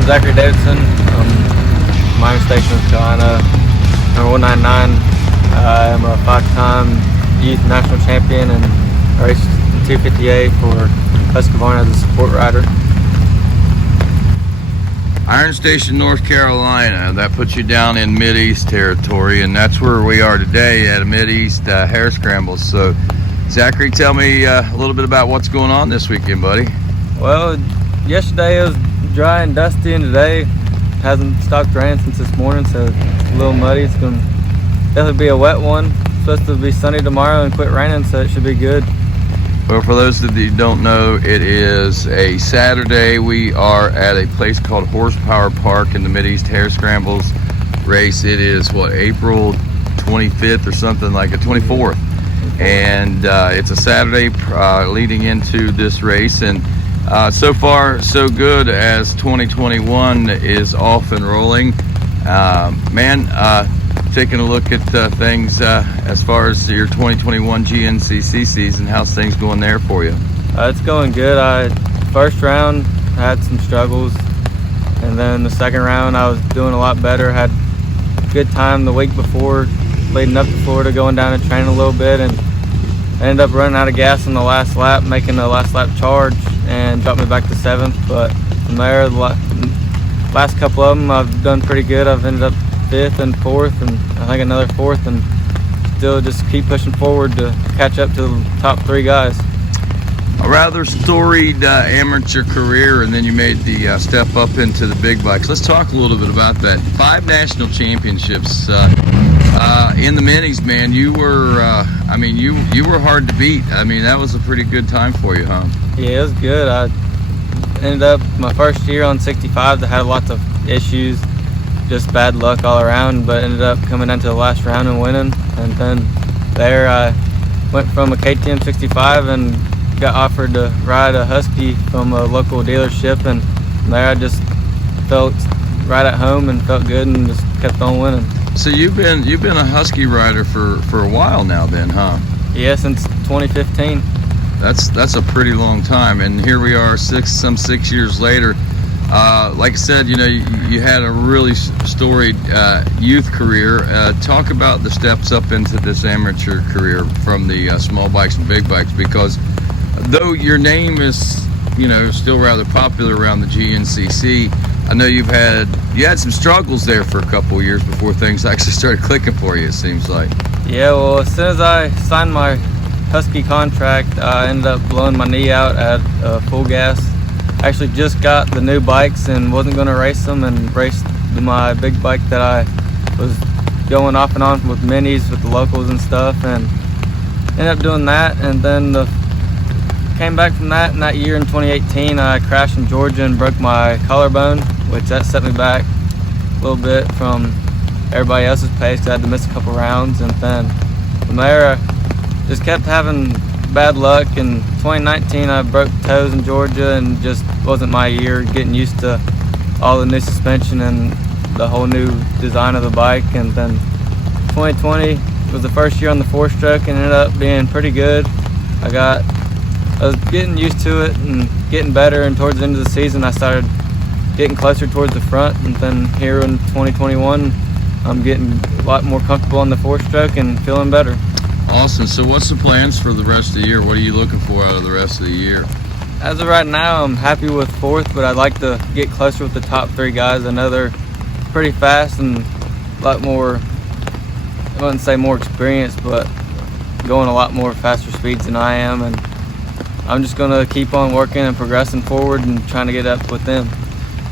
I'm Zachary Davidson. Miami State, North Carolina, number 199. I'm a 5-time youth national champion and raced 258 for Husqvarna as a support rider. Iron Station, North Carolina, that puts you down in Mideast territory, and that's where we are today at a Mideast HareScrambles. So, Zachary, tell me a little bit about what's going on this weekend, buddy. Well, yesterday it was dry and dusty, and today hasn't stopped raining since this morning, so it's a little muddy. It's going to definitely be a wet one. It's supposed to be sunny tomorrow and quit raining, so it should be good. Well, for those of you who don't know, it is a Saturday. We are at a place called Horsepower Park in the Mideast HareScrambles race. It is, what, April 25th or something like it, 24th. And it's a Saturday leading into this race. And so far, so good as 2021 is off and rolling. Taking a look at things as far as your 2021 GNCC season, how's things going there for you? It's going good. First round had some struggles, and then the second round I was doing a lot better. Had a good time the week before, leading up to Florida, going down and training a little bit, and I ended up running out of gas in the last lap, making the last lap charge, and dropped me back to 7th. But from there, the last couple of them I've done pretty good. I've ended up 5th and 4th, and I think another 4th, and still just keep pushing forward to catch up to the top 3 guys. A rather storied amateur career, and then you made the step up into the big bikes. Let's talk a little bit about that. 5 national championships in the minis, man. You were, you were hard to beat. I mean, that was a pretty good time for you, huh? Yeah, it was good. I ended up my first year on 65. I had lots of issues, just bad luck all around, but ended up coming into the last round and winning. And then there I went from a KTM 65 and got offered to ride a Husky from a local dealership, and there I just felt right at home and felt good and just kept on winning. So you've been a Husky rider for a while now then, huh? Yeah, since 2015. That's a pretty long time, and here we are 6 years later. Like I said, you had a really storied youth career. Talk about the steps up into this amateur career from the small bikes and big bikes, because though your name is, still rather popular around the GNCC, I know you had some struggles there for a couple of years before things actually started clicking for you, it seems like. Yeah, well, as soon as I signed my Husky contract, I ended up blowing my knee out at full gas. I actually just got the new bikes and wasn't going to race them, and raced my big bike that I was going off and on with minis with the locals and stuff, and ended up doing that. And then came back from that, and that year in 2018 I crashed in Georgia and broke my collarbone, which that set me back a little bit from everybody else's pace. I had to miss a couple rounds, and then from there I just kept having bad luck. In 2019 I broke toes in Georgia, and just wasn't my year, getting used to all the new suspension and the whole new design of the bike. And then 2020 was the first year on the 4-stroke, and ended up being pretty good. I was getting used to it and getting better, and towards the end of the season I started getting closer towards the front. And then here in 2021 I'm getting a lot more comfortable on the 4-stroke and feeling better. Awesome. So what's the plans for the rest of the year? What are you looking for out of the rest of the year? As of right now, I'm happy with 4th, but I'd like to get closer with the top 3 guys. I know they're pretty fast and a lot more, I wouldn't say more experienced, but going a lot more faster speeds than I am. And I'm just going to keep on working and progressing forward and trying to get up with them.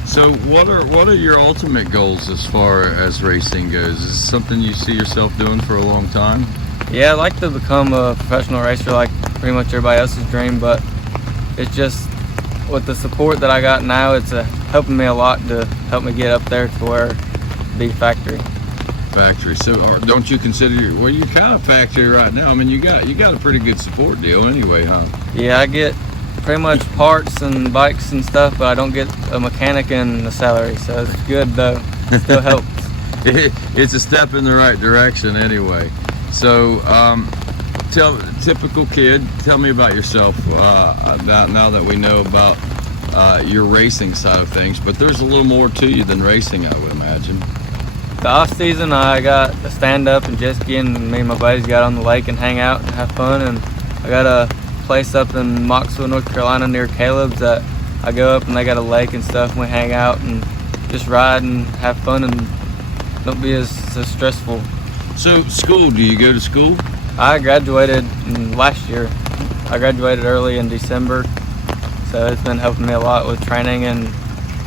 So what are your ultimate goals as far as racing goes? Is this something you see yourself doing for a long time? Yeah, I'd like to become a professional racer like pretty much everybody else's dream, but it's just with the support that I got now, it's helping me a lot to help me get up there to where be factory. So don't you consider you're kind of factory right now? I mean, you got a pretty good support deal anyway, huh? Yeah, I get pretty much parts and bikes and stuff, but I don't get a mechanic and a salary, so it's good though. It still helps. It's a step in the right direction anyway. So, typical kid, tell me about yourself now that we know about your racing side of things, but there's a little more to you than racing, I would imagine. The off season, I got a stand up and jet ski, and me and my buddies got on the lake and hang out and have fun. And I got a place up in Moxville, North Carolina, near Caleb's, that I go up and they got a lake and stuff, and we hang out and just ride and have fun and don't be so stressful. So school, do you go to school? I graduated last year. I graduated early in December, so it's been helping me a lot with training and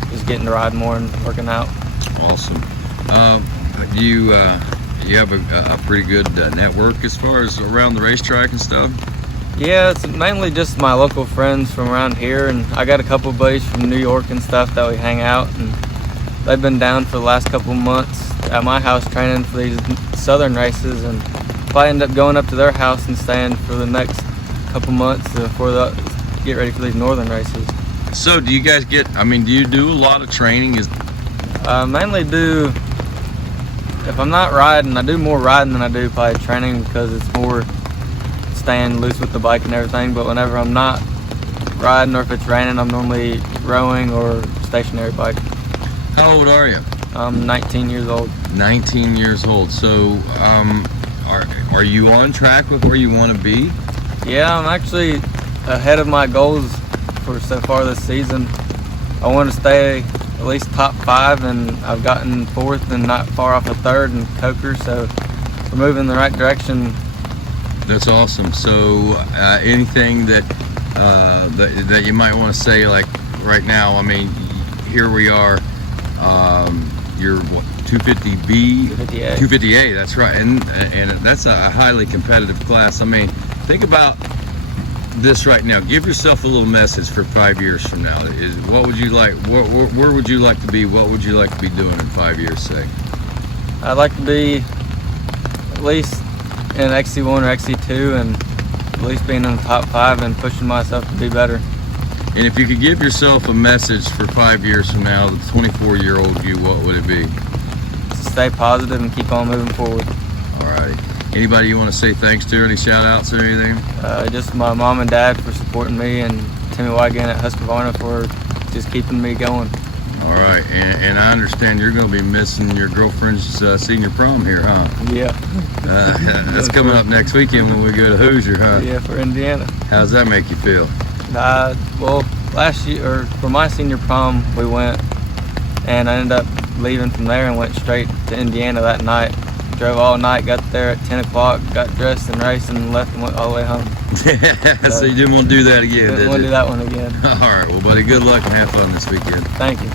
just getting to ride more and working out. Awesome. You have a pretty good network as far as around the racetrack and stuff? Yeah, it's mainly just my local friends from around here, and I got a couple buddies from New York and stuff that we hang out, and they've been down for the last couple months at my house training for these southern races, and if I end up going up to their house and staying for the next couple months before they get ready for these northern races. So do you guys do you do a lot of training? I mainly do, if I'm not riding, I do more riding than I do probably training, because it's more staying loose with the bike and everything. But whenever I'm not riding or if it's raining, I'm normally rowing or stationary bike. How old are you? I'm 19 years old. 19 years old. So are you on track with where you want to be? Yeah, I'm actually ahead of my goals for so far this season. I want to stay at least top 5, and I've gotten 4th and not far off a 3rd in Coker, so we're moving in the right direction. That's awesome. So anything that you might want to say, like right now, I mean, here we are, you're what, 250B? 250A. 250A, that's right, and that's a highly competitive class. I mean, think about this right now. Give yourself a little message for 5 years from now. What would you like? Where would you like to be? What would you like to be doing in 5 years, say? I'd like to be at least in XC1 or XC2, and at least being in the top 5 and pushing myself to be better. And if you could give yourself a message for 5 years from now, the 24-year-old you, what would it be? To stay positive and keep on moving forward. All right. Anybody you want to say thanks to? Any shout outs or anything? Just my mom and dad for supporting me, and Timmy Wygan at Husqvarna for just keeping me going. All right, and I understand you're going to be missing your girlfriend's senior prom here, huh? Yeah. That's coming up next weekend when we go to Hoosier, huh? Yeah, for Indiana. How does that make you feel? Well, last year, or for my senior prom, we went, and I ended up leaving from there and went straight to Indiana that night. Drove all night, got there at 10 o'clock, got dressed and raced, and left and went all the way home. So you didn't want to do that again, did you? Didn't want to do that one again. All right, well, buddy, good luck and have fun this weekend. Thank you.